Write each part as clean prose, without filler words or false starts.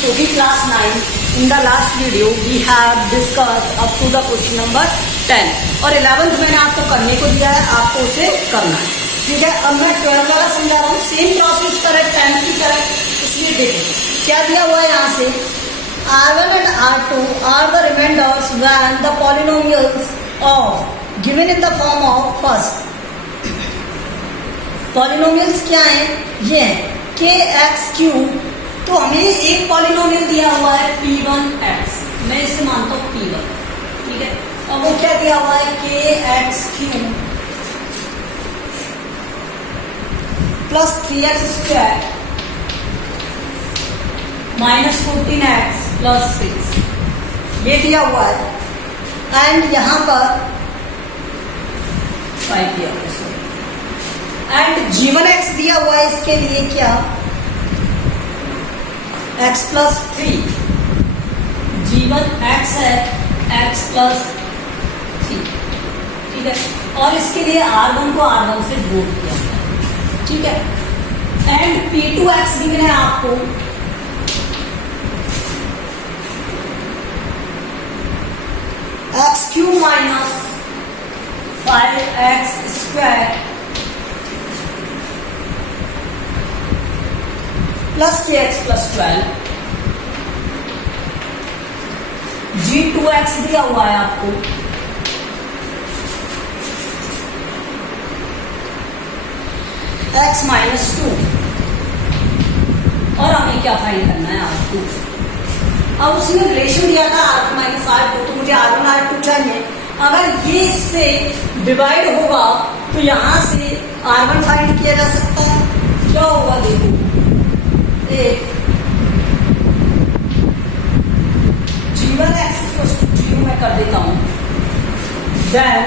So in class 9, in the last video we have discussed up to the question number 10 और 11th मैंने आपको करने को दिया है, आपको उसे करना है। ठीक है, अब मैं 12 वाला समझा रहा हूँ, सेम प्रोसेस करे 10 की तरह। इसलिए देखो क्या दिया हुआ है यहाँ से, R1 and R2 are the remainders when the polynomials of given in the form of first। Polynomials क्या है, ये है kx3। तो हमें एक पॉलिनोमियल दिया हुआ है p1x, मैं इसे मानता हूँ p1। ठीक है, अब वो क्या दिया हुआ है kx3 plus 3x² minus 14x plus 6, ये दिया हुआ है। एंड यहां पर 5 दिया हुआ है एंड g1x दिया हुआ है, इसके लिए क्या x प्लस 3, g1x है x प्लस 3। ठीक है, और इसके लिए R1 को R1 से जोड़ दिया। ठीक है, एंड p2x गिवन है आपको x³ minus 5x² plus kx plus 12। g2x दिया हुआ है आपको x माइनस 2 और हमें क्या फाइंड करना है R2। अब उसने रिलेशन दिया था R1 माइनस R2, तो मुझे R1 R2 चाहिए। अगर ये इससे डिवाइड होगा तो यहां से R1 फाइंड किया जा सकता है। क्या होगा देखो, g1x 0 मैं कर देता हूं, then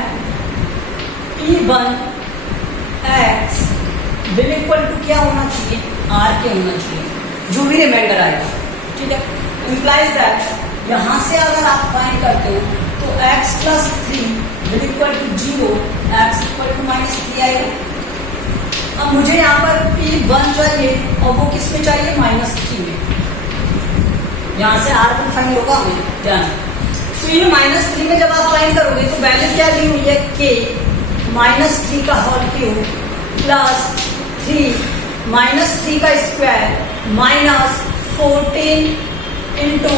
p1x will equal to क्या होना चाहिए, r के होना चाहिए, जो भी रिमाइंडर आएगा। ठीक है, इम्प्लाइज दैट यहां से अगर आप फाइंड करते हो तो x plus 3 will equal to 0, x equal to minus 3 आएगा। अब मुझे यहाँ पर p1 चाहिए और वो किस में चाहिए, माइनस 3 में। यहाँ से R1 फाइंड होगा हमें ध्यान। तो ये माइनस 3 में जब आप फाइंड करोगे तो वैल्यू क्या ली हुई है, k माइनस 3 का होल क्यूब प्लस 3 माइनस 3 का square minus 14 into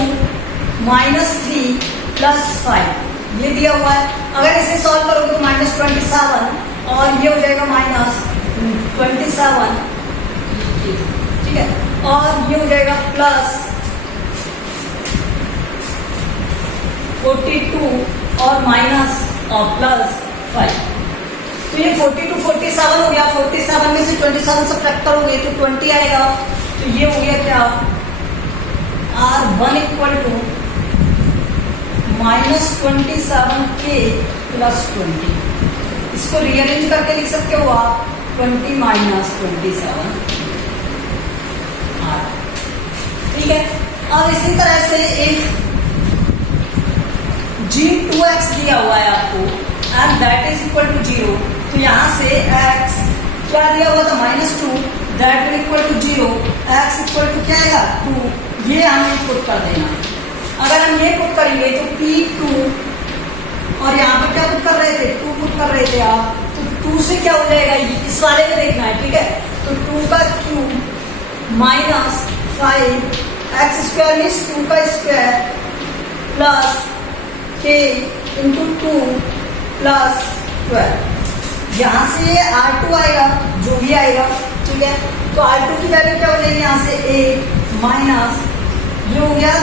minus 3 plus 5, ये दिया हुआ है। अगर इसे सॉल्व करोगे तो माइनस 27 और ये हो जाएगा माइनस 27। ठीक है, और ये हो जाएगा प्लस 42 और माइनस और प्लस 5। तो ये 42 47 हो गया। 47 में से 27 सब्ट्रैक्ट करोगे तो 20 आएगा। तो ये हो गया क्या, R1 equal to minus 27k plus 20। इसको रीअरेंज करके लिख सकते हो आप 20 माइनस 27 R। ठीक है, अब इसी तरह से एक g2x दिया हुआ है आपको and that is equal to 0। तो यहां से x क्या दिया हुआ था, minus 2, that will equal to 0, x equal to क्या आएगा 2। ये हमें पुट कर देना है। अगर हम ये पुट करेंगे तो p2 और यहाँ पर क्या पुट कर रहे थे, 2 पुट कर रहे थे आप, तो 2 से क्या हो जाएगा, इस वाले में देखना है। ठीक है, तो 2 का क्यूब माइनस 5x² मीन्स 2 का square plus k into 2 plus 12। यहाँ से ये R2 आएगा, जो भी आएगा। ठीक है, तो R2 की वैल्यू क्या हो जाएगी, यहाँ से 8 माइनस ये हो गया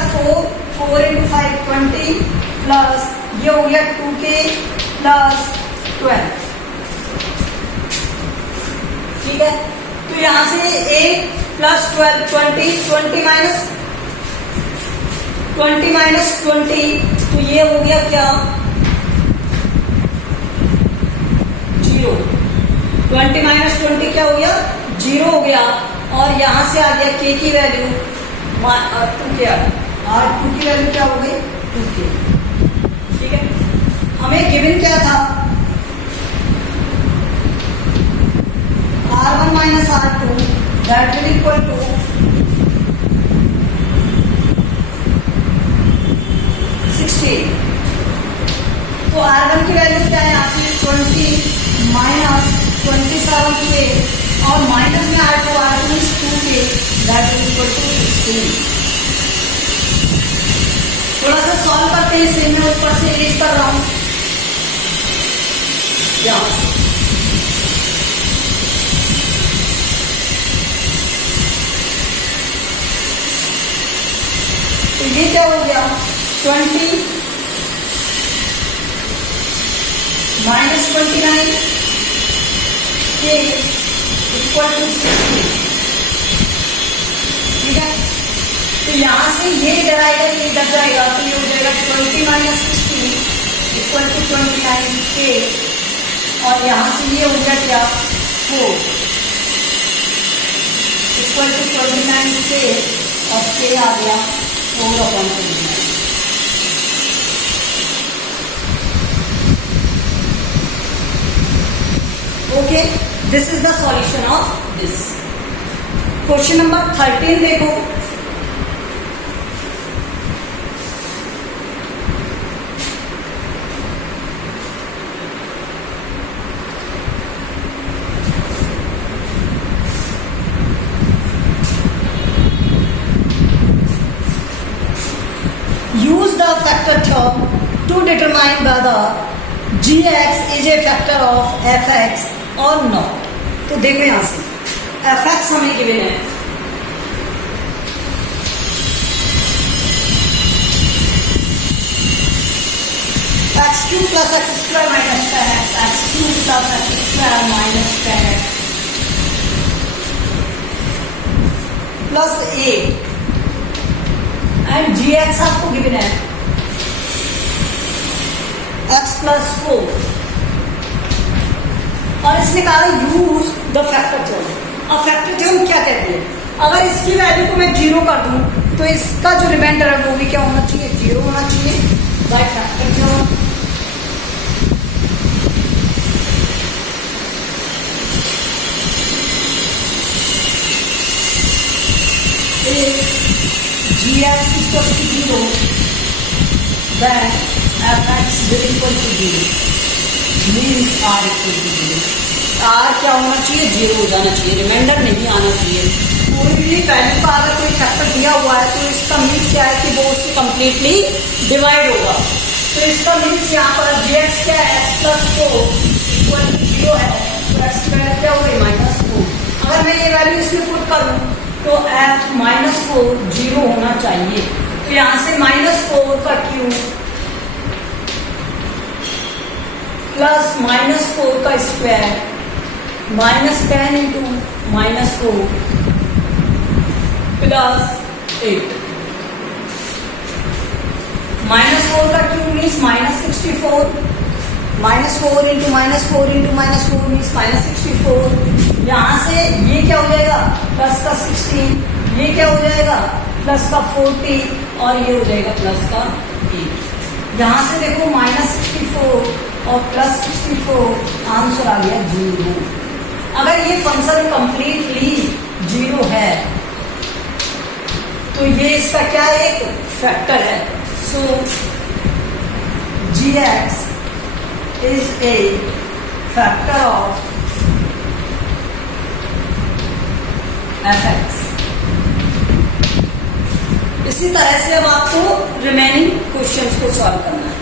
4 इंटू 5 20 प्लस ये हो गया 2k प्लस 12। ठीक है, तो यहां से 8 प्लस 12 20 माइनस 20, तो ये हो गया क्या 0। 20 माइनस 20 क्या हो गया, 0 हो गया। और यहां से आ गया k की वैल्यू 2k, R2 की वैल्यू क्या हो गई 2k। ठीक है, हमें गिवन क्या था, R1 minus R2 that will equal to 27k और माइनस में R2 means 2k that is equal to 16। थोड़ा सा सॉल्व करते हैं इसे, मैं ऊपर से इरेज कर रहा हूँ यहाँ से। तो ये क्या हो गया 20 माइनस 29 के इक्वल टू 60। ठीक है, तो यहां से ये इधर आएगा, ये इधर जाएगा, तो ये हो जाएगा 20 माइनस 60 इक्वल टू 29k और यहां से ये हो गया क्या 4 इक्वल टू 29k और k आ गया 4/29। Okay, this is the solution of this. Question number 13 देखो। Use the factor term to determine whether gx is a factor of fx और नॉट। तो देखो यहां से fx हमें गिवन है, x3 plus x2 minus 10x, x2 plus x2 minus 10x plus a and gx आपको given है x plus 4 और इसने कहा यूज द फैक्टर थ्योरम। अब फैक्टर थ्योरम क्या कहते हैं, अगर इसकी वैल्यू को मैं 0 कर दूं तो इसका जो रिमाइंडर है वो भी क्या होना चाहिए 0 होना चाहिए by factor theorem. gx equals to 0 then fx will equal to 0 means r equal to 0। r क्या होना चाहिए 0 हो जाना चाहिए, रिमाइंडर नहीं आना चाहिए। कोई भी वैल्यू का अगर कोई फैक्टर दिया हुआ है तो इसका मीन्स क्या है कि वो उससे कंप्लीटली डिवाइड होगा। तो इसका मीन्स यहाँ पर gx क्या है x प्लस 4 इक्वल टू 0 है, तो x की वैल्यू क्या हो गई -4। अगर मैं ये वैल्यू इसमें पुट करूँ तो f -4 0 होना चाहिए। तो यहाँ से -4 का क्यूब प्लस -4 का स्क्वायर -10 इंटू -4 प्लस 8 -4 का cube means -64 -4 into -4 into -4 means -64। यहाँ से ये क्या हो जाएगा प्लस का 16, ये क्या हो जाएगा प्लस का 40 और ये हो जाएगा प्लस का 8। यहाँ से देखो -64 और प्लस 64 आंसर आ गया 0। अगर ये फंक्शन कंप्लीटली 0 है तो ये इसका क्या एक फैक्टर है। सो gx is a factor of fx। इसी तरह से अब आपको रिमेनिंग क्वेश्चंस को सॉल्व करना है,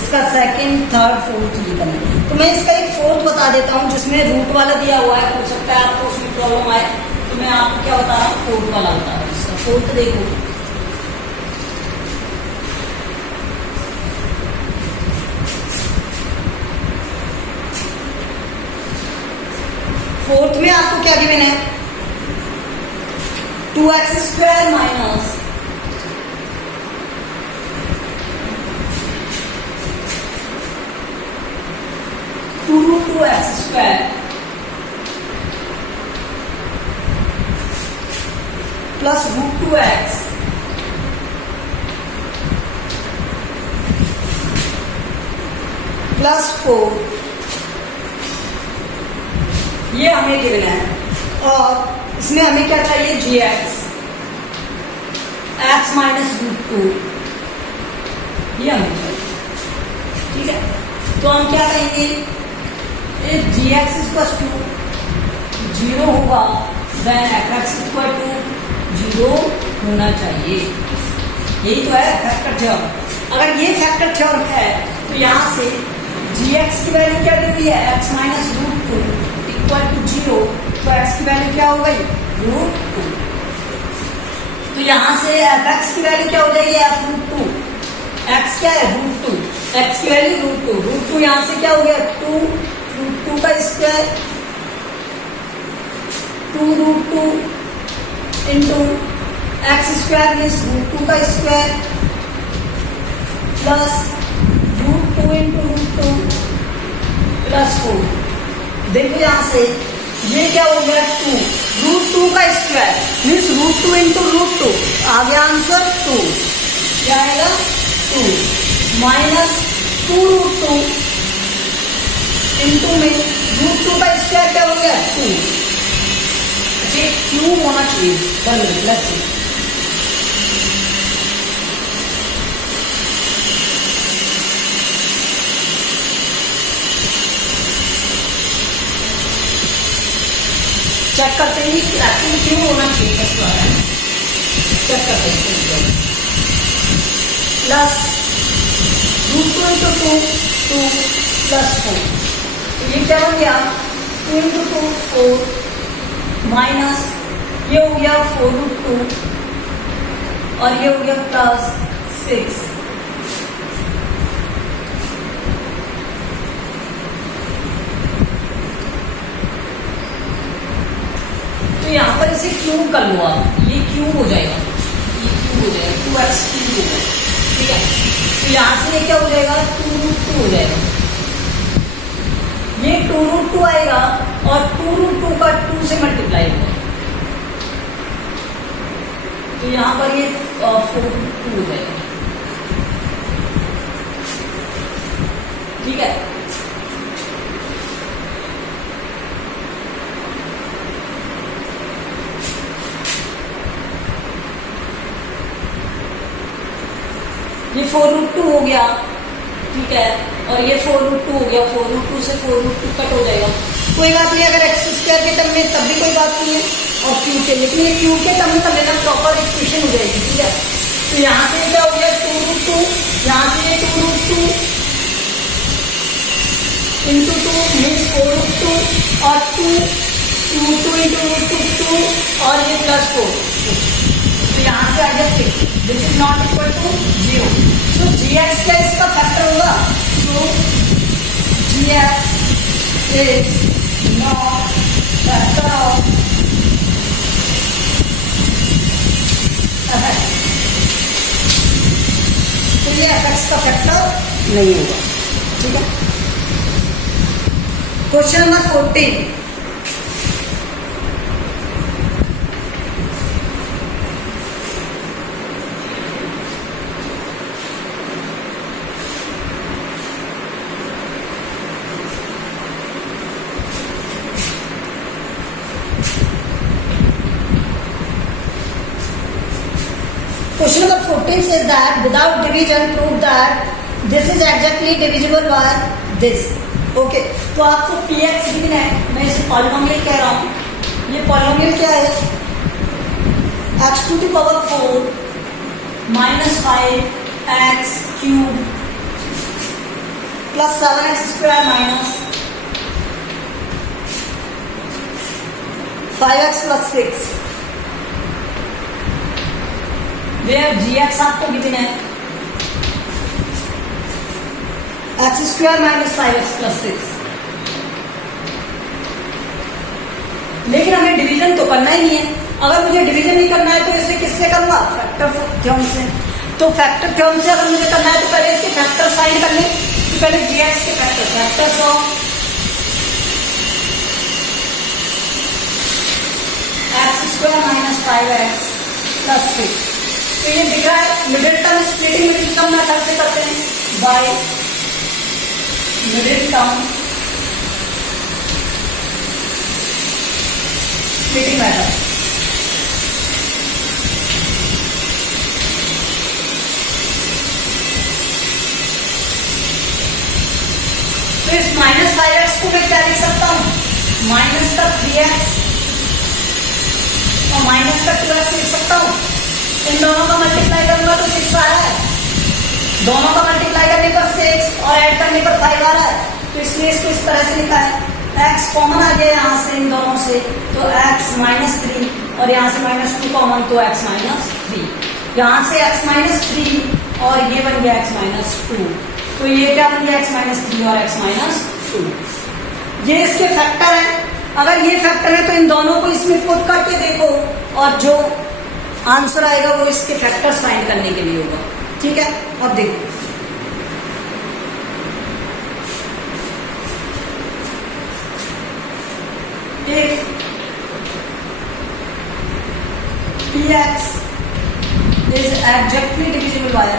इसका सेकंड थर्ड फोर्थ भी करना है। तो मैं इसका एक फोर्थ बता देता हूँ जिसमें रूट वाला दिया हुआ है, हो सकता है आपको उसमें प्रॉब्लम आए, तो मैं आपको क्या बता रहा हूँ फोर्थ वाला बता रहा हूँ। इसका फोर्थ देखो, फोर्थ में आपको क्या गिवन है 2x² minus 2x² plus √2x plus 4 ये हमें गिवन है। और इसमें हमें क्या चाहिए gx x माइनस √2 ये हमें चाहिए। ठीक है, तो हम क्या कहेंगे if G X equal to 0 होगा then F X equal to 0 होना चाहिए। यही तो है फैक्टर थ्योरम। अगर ये फैक्टर थ्योरम है तो यहाँ से जी एक्स की वैल्यू क्या दे दी है, X minus root two equal to 0, तो एक्स की वैल्यू क्या हो गई, रूट टू। तो यहाँ से एफ एक्स की वैल्यू क्या हो जाएगी, एफ रूट टू, एक्स क्या है रूट टू, एक्स की वैल्यू रूट टू यहाँ से क्या हो गया 2 रूट टू का square 2 root two into x square means root two का square plus root two into root two plus 4। देखो यहाँ से ये क्या हो गया 2 रूट टू का square means root two into root two, आ गया आंसर 2, क्या आएगा 2 माइनस 2 रूट टू इंटू में रूट टू का स्क्वायर क्या हो गया 2। अच्छा क्यों होना चाहिए, बन लेट्स सी। चेक करते हैं कि एक्चुअली क्यों होना चाहिए कैसे वाला है, चेक करते हैं। Plus root two into two 2 plus 4, तो ये क्या बन गया 2 इंटू 2 4 माइनस ये हो गया 4 रूट टू और ये हो गया प्लस 6। तो यहाँ पर इसे क्यूब कर लो आप, ये क्यूब हो जाएगा, ये क्यूब हो जाएगा 2x क्यूब हो जाएगा, ठीक है। तो यहाँ से ये क्या हो जाएगा 2 रूट टू हो जाएगा, ये 2 रूट टू आएगा और 2 रूट टू का 2 से मल्टीप्लाई होगा, तो यहाँ पर ये 4 रूट टू हो जाएगा, ठीक है। ये 4 रूट टू हो गया, ठीक है, और ये 4 रूट टू हो गया, 4 रूट टू से 4 रूट टू कट हो जाएगा, कोई बात नहीं। अगर एक्स स्क्वायर के टर्म में तब भी कोई बात नहीं है और क्यूब के, लेकिन ये क्यूब के टर्म में कर लेना प्रॉपर इक्वेशन हो जाएगी, ठीक है। तो यहाँ से क्या हो गया 2 रूट टू, यहाँ से ये 2 root two into 2 means 4 root two और 2 root two into root two 2 और ये प्लस 4, तो यहाँ से आ गया 6, this is not equal to 0। So g x क्या इसका फैक्टर होगा, so g x is not factor of f x, तो ये एफ एक्स का फैक्टर नहीं होगा, ठीक है। Question number 14, Question number 14 says that without division prove that this is exactly divisible by this. Okay, तो आपको px लिखना है, मैं इसे पॉलिनोमियल कह रहा हूँ, ये पॉलिनोमियल क्या है x to the power 4 minus 5x cube plus 7x square minus 5x plus 6 where gx आपको कितना है x square minus 5x plus 6। लेकिन हमें डिवीजन तो करना ही नहीं है, अगर मुझे डिवीजन नहीं करना है तो इसे किससे करूंगा, फैक्टर थ्योरम से। तो फैक्टर थ्योरम से अगर मुझे करना है तो पहले इसके फैक्टर फाइंड कर ले, तो पहले gx के factors of x square minus 5x plus 6, तो ये दिख रहा है middle term splitting middle term method से करते हैं, by middle term splitting method. तो इस माइनस 5x एक्स को मैं क्या लिख सकता हूँ, माइनस का 3x और माइनस का 2x लिख सकता हूँ। इन दोनों का मल्टीप्लाई करूंगा तो 6 आ रहा है, दोनों का मल्टीप्लाई करने पर 6 और ऐड करने पर 5 आ रहा है, तो इसलिए इसको इस तरह से लिखा है। x कॉमन आ गया यहाँ से इन दोनों से, तो x माइनस 3 और यहाँ से माइनस 2 कॉमन, तो x माइनस 3, यहाँ से x माइनस 3 और ये बन गया x माइनस 2, तो ये क्या बन गया x माइनस 3 और x माइनस 2। ये इसके फैक्टर है। अगर ये फैक्टर है तो इन दोनों को इसमें पुट करके देखो और जो आंसर आएगा वो इसके फैक्टर्स फाइंड करने के लिए होगा। ठीक है, अब देखो if px is exactly divisible by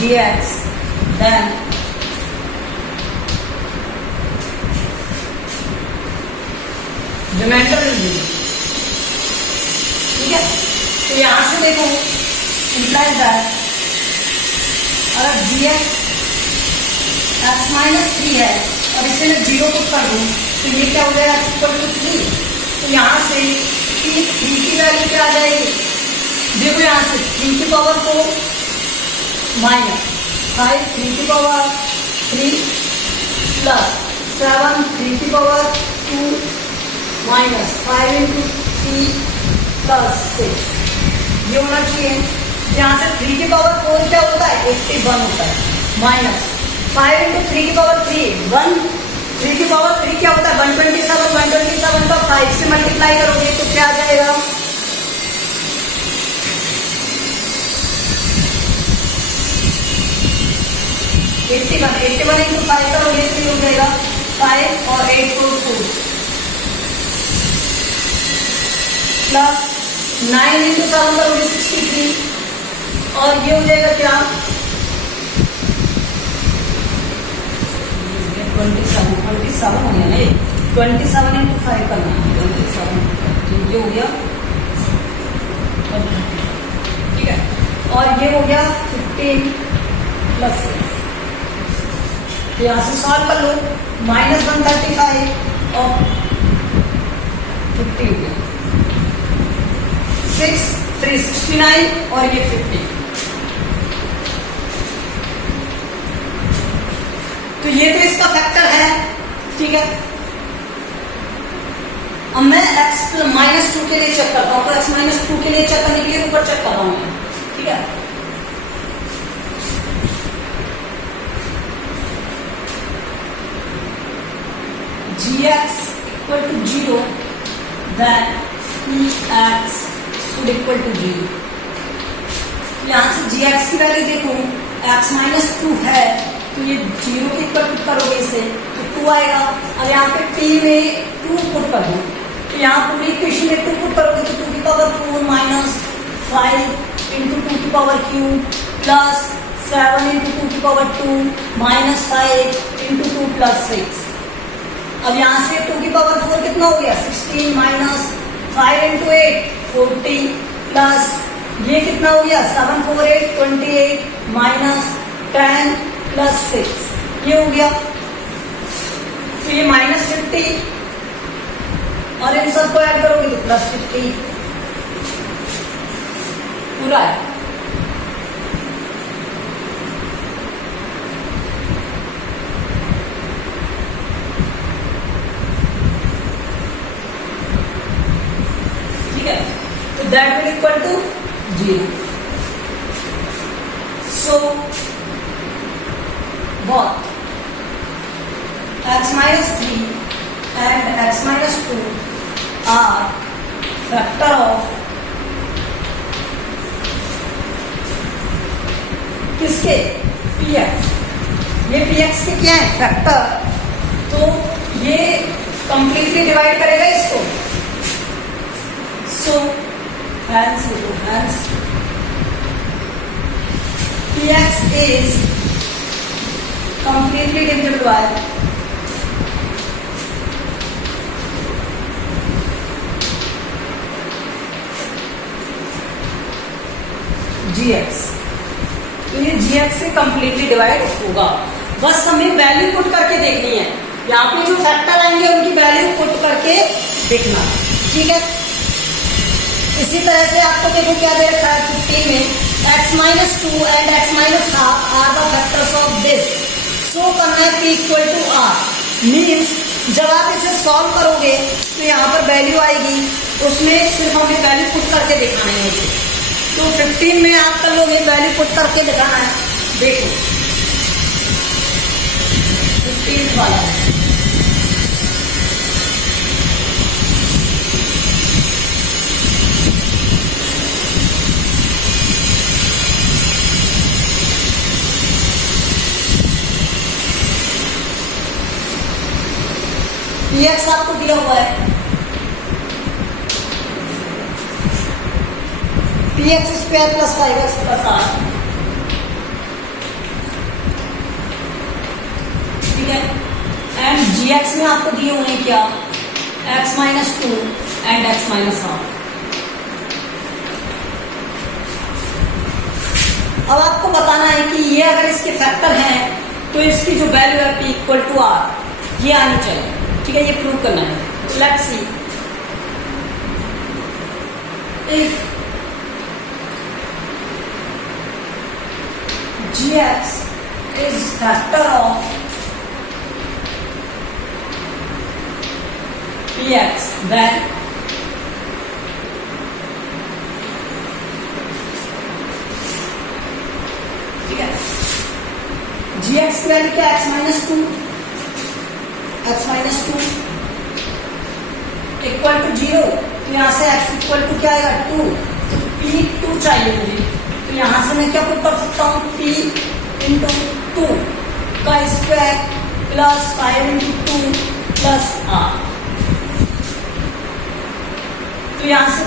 gx, then remainder will be, ठीक है। तो यहां से देखो implies that अगर gx x माइनस 3 है और इसे मैं 0 पुट कर दूं तो ये क्या हो जाएगा, इक्वल टू 3। तो यहाँ से 3 की वैल्यू क्या आ जाएगी, देखो यहाँ से 3 की पावर 4 माइनस 5 3 की पावर 3 प्लस 7 3 की पावर 2 माइनस 5 इंटू 3 प्लस 6, ये होना चाहिए। यहाँ से 3 की पावर 4 क्या होता है, 81 होता है, माइनस 5 इंटू 3 की पावर 3 1, 3 की पावर 3 क्या होता है 127, 127 का 5 से मल्टीप्लाई करोगे तो क्या आ जाएगा, एट्टी वन इंटू 5 करोगे तो हो जाएगा 5 और 8 को 4 प्लस 9 इंटू 7 करोगे 63 और ये हो जाएगा क्या 27 हो गया ना, 27 इंटू 5 करना, 27 ये हो गया, ठीक है। और ये हो गया 15 प्लस 6, तो यहाँ से सॉल्व कर लो, माइनस 135 और 50 हो गया, 6 369 और ये 50। तो ये तो इसका फैक्टर है, ठीक है। अब मैं x माइनस 2 के लिए चेक करता हूँ, तो x माइनस 2 के लिए चेक करने के लिए ऊपर चेक कर रहा हूँ मैं, ठीक है। gx equal to 0, then px should equal to 0। यहाँ से gx की वैल्यू देखो, x माइनस 2 है तो ये 0 के इक्वल पुट करोगे इसे तो 2 आएगा। अब यहाँ पे t में 2 पुट कर दो, तो यहाँ पूरी इक्वेशन में 2 पुट करोगे तो 2 की पावर 4 माइनस 5 इंटू 2 की पावर क्यू प्लस 7 इंटू 2 की पावर 2 माइनस 5 इंटू 2 प्लस 6। अब यहाँ से 2 की पावर 4 कितना हो गया 16 माइनस 5 इंटू 8 40 प्लस ये कितना हो गया 7 4 8 28 माइनस 10 प्लस 6, ये हो गया। तो ये माइनस 50 और इन सबको ऐड करोगे तो प्लस 50 पूरा है। ठीक है, तो that will equal to 0। So what x minus 3 and x minus 2 are factor of किसके px, ये px के क्या है फैक्टर, तो ये कंप्लीटली डिवाइड करेगा इसको। सो hence px is completely divisible by GX, तो ये GX से कंप्लीटली डिवाइड होगा। बस हमें वैल्यू पुट करके देखनी है, यहाँ पे जो फैक्टर आएंगे उनकी वैल्यू पुट करके देखना, ठीक है। इसी तरह से आपको देखो क्या दे रखा है 15 में, x-2 and x-1/2 are the factors of this, so करना है p equal to r, means जब आप इसे सॉल्व करोगे तो यहाँ पर वैल्यू आएगी, उसमें सिर्फ हमें वैल्यू पुट करके दिखाना है उसे। तो 15 में आप कर लोगे, वैल्यू पुट करके दिखाना है, देखो 15 वाला है। px आपको दिया हुआ है px² + 5x + r, ठीक है। एंड gx में आपको दिए हुए हैं क्या, x-2 एंड x-r। अब आपको बताना है कि ये अगर इसके फैक्टर हैं तो इसकी जो वैल्यू है p इक्वल टू r ये आनी चाहिए, ठीक है। ये प्रूव करना है। Let's see, if gx is factor of px, then ठीक है, gx की वैल्यू क्या, x-2 इक्वल टू 0, तो यहाँ से x इक्वल टू क्या आएगा 2, तो p2 चाहिए मुझे, तो यहाँ से मैं क्या पुट कर सकता हूँ, p इंटू 2 का square plus 5 into 2 plus r, तो यहाँ से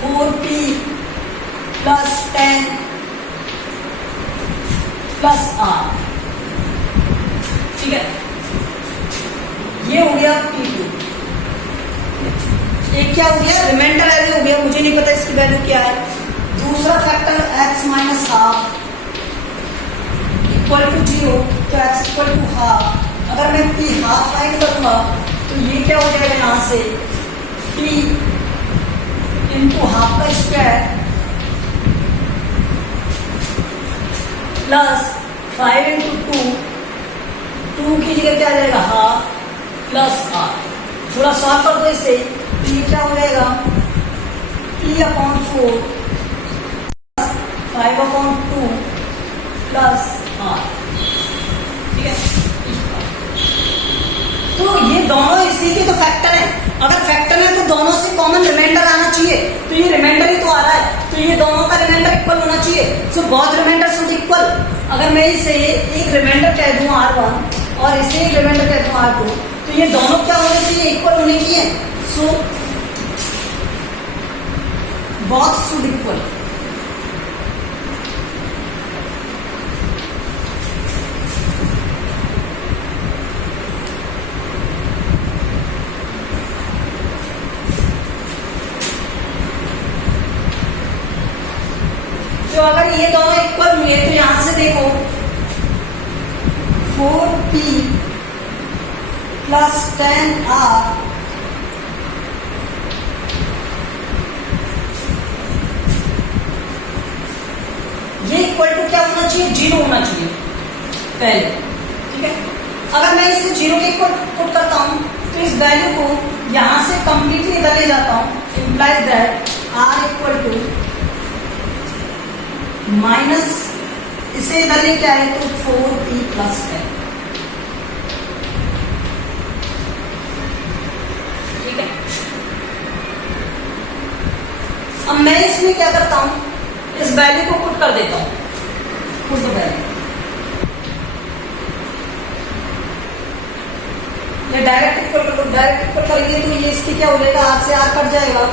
4p प्लस 10 प्लस r, ठीक है। ये हो गया p2, एक क्या हो गया, रिमाइंडर एरे हो गया, मुझे नहीं पता इसकी वैल्यू क्या है। दूसरा फैक्टर x-12 इक्वल टू 0, तो x इक्वल टू हाफ, अगर मैं p हाफ फाइंड करूंगा तो ये क्या हो जाएगा, यहाँ से p इंटू हाफ का स्क्वायर प्लस 5 इंटू 2 की जगह क्या आ जाएगा हाफ प्लस r, थोड़ा सॉल्व कर दो इसे, ये क्या हो जाएगा p/4 5/2 प्लस r, ठीक है। तो ये दोनों इसी के तो फैक्टर हैं, अगर फैक्टर है तो दोनों से कॉमन रिमाइंडर आना चाहिए, तो ये रिमाइंडर ही तो आ रहा है, तो ये दोनों का रिमाइंडर इक्वल होना चाहिए। So both remainders should equal. अगर मैं इसे एक रिमाइंडर कह दूं r1 और इसे एक रिमाइंडर कह दूं r2, तो ये दोनों क्या होने चाहिए, इक्वल होने चाहिए। सो both should equal। तो अगर ये दोनों इक्वल होंगे तो यहां से देखो 4p प्लस 10r ये इक्वल टू क्या होना चाहिए, 0 होना चाहिए पहले, ठीक है। अगर मैं इसे 0 के इक्वल पुट करता हूं तो इस वैल्यू को यहां से कंप्लीटली इधर ले जाता हूं, implies that r equal to minus, इसे इधर लेके आए तो 4p प्लस 10, ठीक है। अब मैं इसमें क्या करता हूं, इस वैल्यू को पुट कर देता हूं, पुट द वैल्यू, ये डायरेक्ट इक्वल करेंगे तो ये इसकी क्या हो जाएगा, r से r कट जाएगा,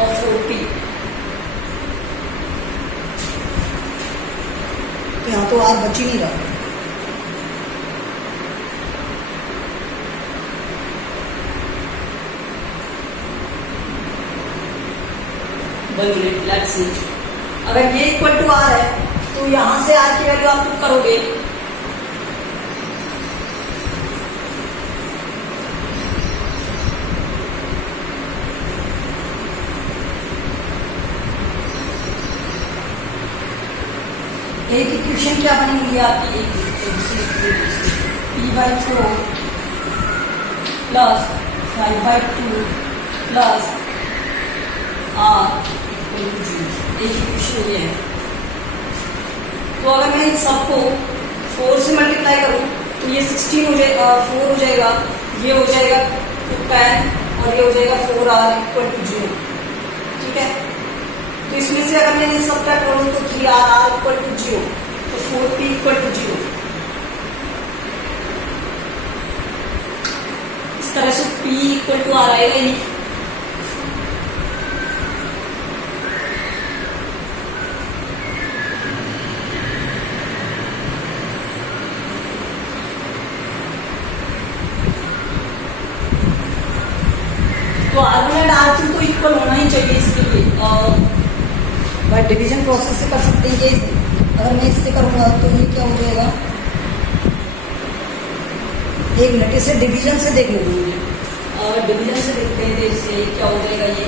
और 4p, तो यहां तो r बच ही नहीं रहा। 1 मिनट, लेट्स सी। अगर ये इक्वल टू आर है तो यहां से आर की वैल्यू आप पुट करोगे, एक इक्वेशन क्या बनेगी आपकी, p/4 प्लस 5/2 प्लस r = 0। एक इक्वेशन ये है। तो अगर मैं इन सबको 4 से मल्टीप्लाई करूं तो ये 16 हो जाएगा, 4 हो जाएगा, ये हो जाएगा 10 और ये हो जाएगा 4r = 0। ठीक है, तो इसमें से अगर मैं सब्ट्रैक्ट करूं तो 3r = 0, तो 4p = 0। इस तरह से p = r आएगा ही। तो R1 एंड R2 तो इक्वल होना ही चाहिए इसके लिए, और बाय डिवीजन प्रोसेस से कर सकते हैं। ये अगर मैं इससे करूंगा तो ये क्या हो जाएगा, एक मिनट इसे डिवीजन से देख लेते हैं, और डिवीजन से देखते हैं तो इससे क्या हो जाएगा, ये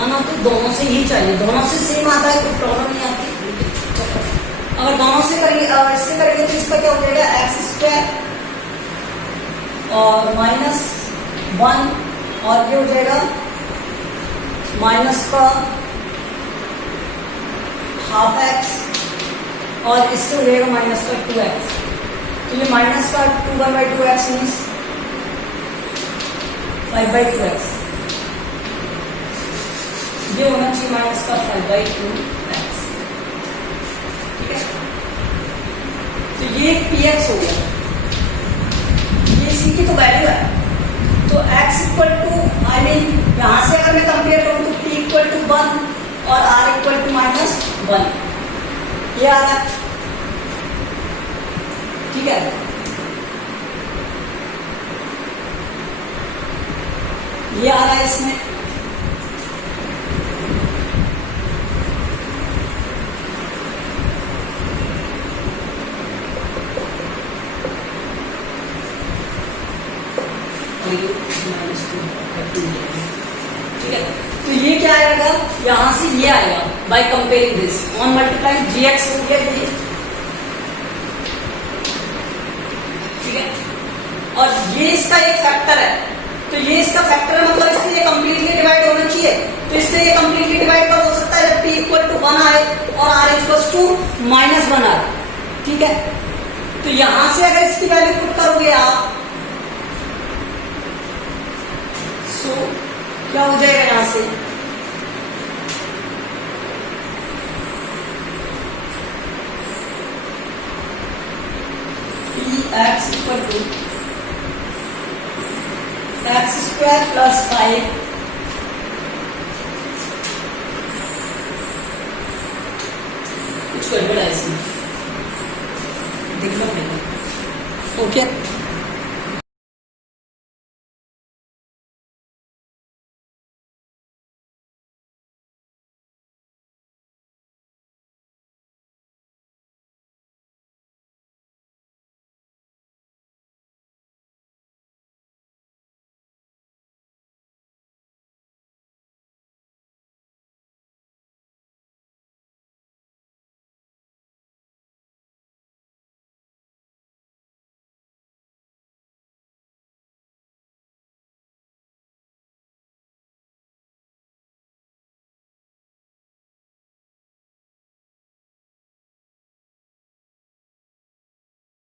आना तो दोनों से ही चाहिए, दोनों से सेम आता है तो प्रॉब्लम नहीं आती। अगर दोनों से करेंगे, इससे करेंगे तो इसका क्या हो जाएगा, x² और -1, और ये हो जाएगा माइनस का ½ x, और इससे हो जाएगा माइनस का 2x। तो ये माइनस का 2/2x मीन्स 5/2x, ये होना चाहिए माइनस का 5/2x। ठीक है, तो ये px हो गया, ये इसी की तो वैल्यू है। तो x = आई मीन यहां से अगर मैं कंपेयर करूं तो p = 1 और r = -1, ये आ रहा है। ठीक है, ये आ रहा है इसमें। ठीक है, तो ये क्या आएगा, यहां से ये आएगा by comparing this on multiplying gx हो गया ये। ठीक है, और ये इसका एक फैक्टर है, तो ये इसका फैक्टर है, मतलब इससे ये कंप्लीटली डिवाइड होना चाहिए। तो इससे ये कंप्लीटली डिवाइड कब हो सकता है, जब p = 1 आए और r = -1 आए। ठीक है, तो यहां से अगर इसकी वैल्यू पुट करोगे आप, सो क्या हो जाएगा यहां से, x = x² + 5 कुछ गड़बड़ है इसमें।